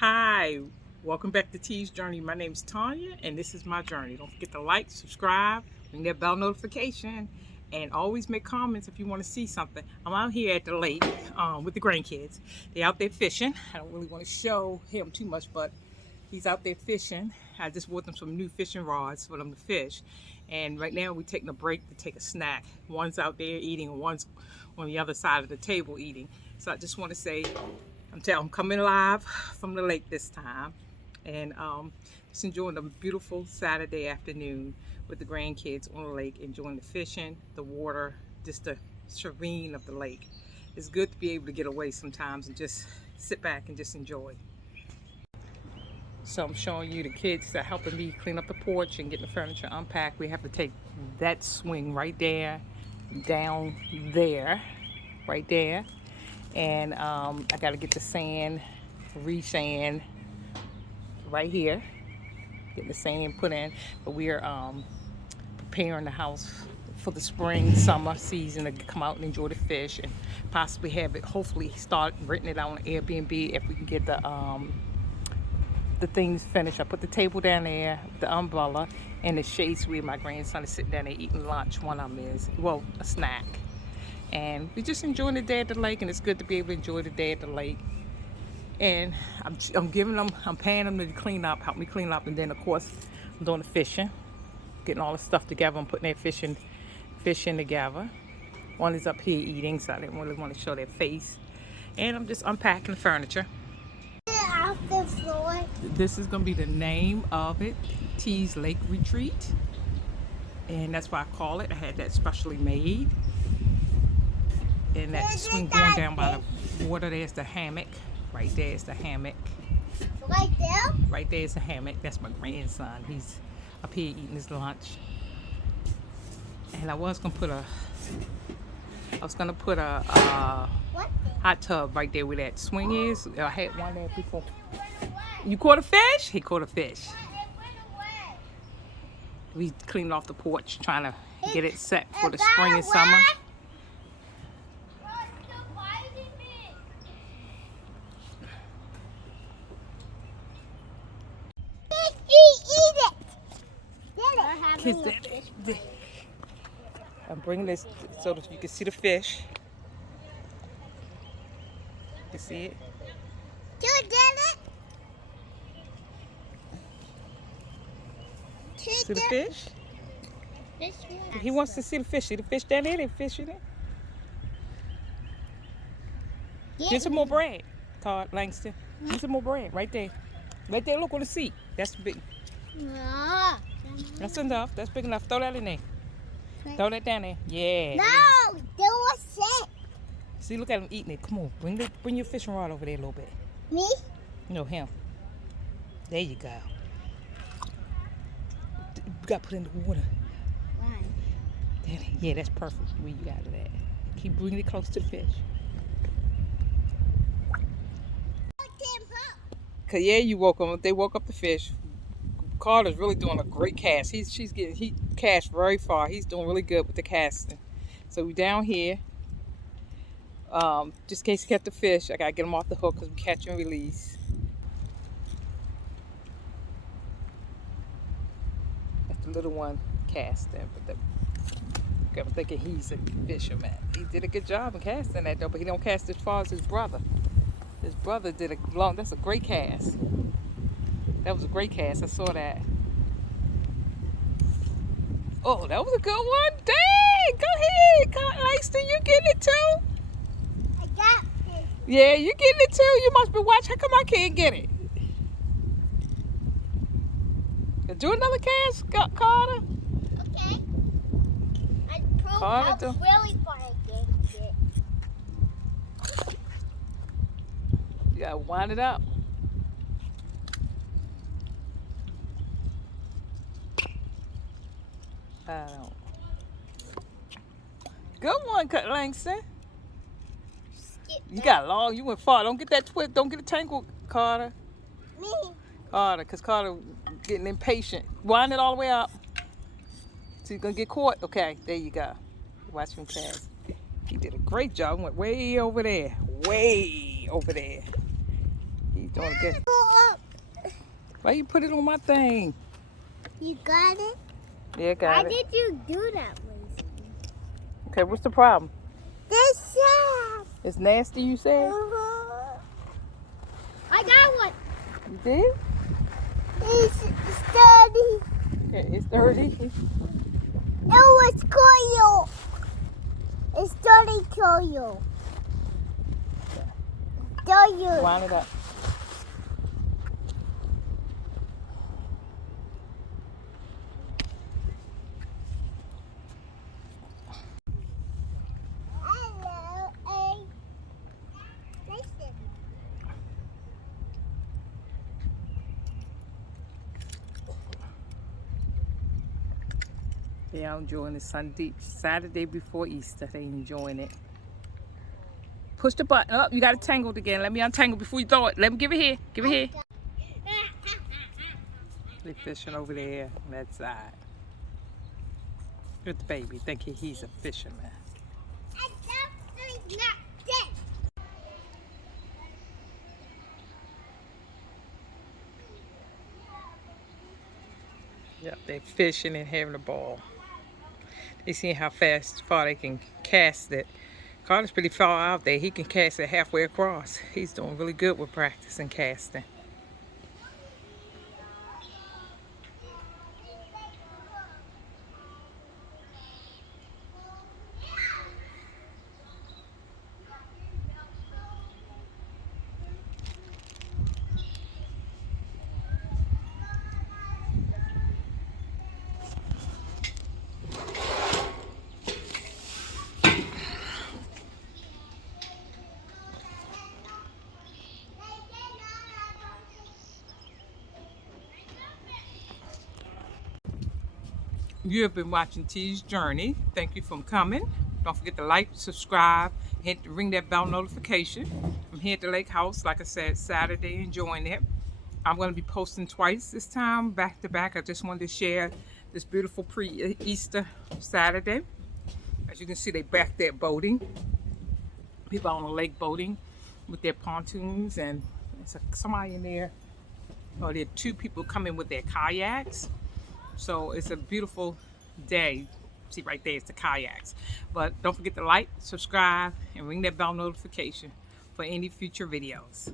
Hi, welcome back to T's Journey. My name is Tanya, and this is my journey. Don't forget to like, subscribe, ring that bell notification, and always make comments if you want to see something. I'm out here at the lake with the grandkids. They're out there fishing. I don't really want to show him too much, but he's out there fishing. I just bought them some new fishing rods for them to fish. And right now we're taking a break to take a snack. One's out there eating, and one's on the other side of the table eating. So I just want to say, I'm coming live from the lake this time, and just enjoying a beautiful Saturday afternoon with the grandkids on the lake, enjoying the fishing, the water, just the serene of the lake. It's good to be able to get away sometimes and just sit back and just enjoy. So I'm showing you the kids that are helping me clean up the porch and getting the furniture unpacked. We have to take that swing right there, down there, right there. And I got to get the sand, re-sand right here. Get the sand put in. But we are preparing the house for the spring, summer season to come out and enjoy the fish and possibly have it, hopefully start renting it out on Airbnb if we can get the things finished. I put the table down there, the umbrella, and the shades where my grandson is sitting down there eating lunch. One of them is, well, a snack. And we're just enjoying the day at the lake, and it's good to be able to enjoy the day at the lake. And I'm paying them to clean up, help me clean up, and then of course I'm doing the fishing, getting all the stuff together. I'm putting that fishing together. One is up here eating, so I didn't really want to show their face. And I'm just unpacking the furniture. Off the floor. This is gonna be the name of it, T's Lake Retreat, and that's why I call it. I had that specially made. And that swing going down by the water, there's the hammock. Right there is the hammock. Right there? Right there is the hammock. That's my grandson. He's up here eating his lunch. And I was gonna put a hot tub right there where that swing is. I had one there before. You caught a fish? He caught a fish. We cleaned off the porch, trying to get it set for the spring and summer. Kids, I'm bringing this so that you can see the fish. You can see it. You did it? See the fish? He wants to see the fish. See the fish down there? They fishing it. Get some more bread, Todd Langston. Get some more bread right there. Right there, look on the seat. That's big. No. That's enough. That's big enough. Throw that in there. Throw that down there. Yeah. No, that was it. See, look at him eating it. Come on, bring your fishing rod over there a little bit. Me? No, him. There you go. You got to put in the water. Why? Yeah, that's perfect. Where you got it at. Keep bringing it close to the fish. Cause yeah, you woke them. They woke up the fish. Carter's really doing a great cast. He cast very far. He's doing really good with the casting. So we down here. Just in case he kept the fish, I gotta get him off the hook because we catch and release. That's the little one casting, but I'm thinking he's a fisherman. He did a good job in casting that though, but he don't cast as far as his brother. His brother did that's a great cast. That was a great cast. I saw that. Oh, that was a good one. Dang! Go ahead, Langston. You getting it too? I got it. Yeah, you getting it too. You must be watching. How come I can't get it? Do another cast, Carter. Okay. I proved Carter, I was really far against it. You gotta wind it up. Good one, Langston. You got long. You went far. Don't get that twist. Don't get it tangled, Carter. Me? Carter, because Carter getting impatient. Wind it all the way up. So you're going to get caught. Okay, there you go. Watch him cast. He did a great job. Went way over there. Way over there. He's doing good. Why you put it on my thing? You got it? Yeah, got Why it. did you do that, Lucy? Okay, what's the problem? This sound. It's nasty, you said? I got one. You did? It's sturdy. Okay, it's dirty. It was coil. It's sturdy coil. Coil. Wind it up. Hello, a listen. Yeah, I'm enjoying the Saturday before Easter. They enjoying it. Push the button up. You got it tangled again. Let me untangle before you throw it. Let me give it here. Give it here. They're fishing over there on that side. With the baby, thinking he's a fisherman. I definitely not dead. Yep, they're fishing and having a ball. They seeing how far they can cast it. Carter's pretty far out there. He can cast it halfway across. He's doing really good with practicing casting. You have been watching T's Journey. Thank you for coming. Don't forget to like, subscribe, hit ring that bell notification. I'm here at the lake house, like I said, Saturday, enjoying it. I'm going to be posting twice this time, back to back. I just wanted to share this beautiful pre-Easter Saturday. As you can see, they back there boating. People on the lake boating with their pontoons, and there's somebody in there. Oh, there are two people coming with their kayaks. So it's a beautiful day. See right there, it's the kayaks. But don't forget to like, subscribe, and ring that bell notification for any future videos.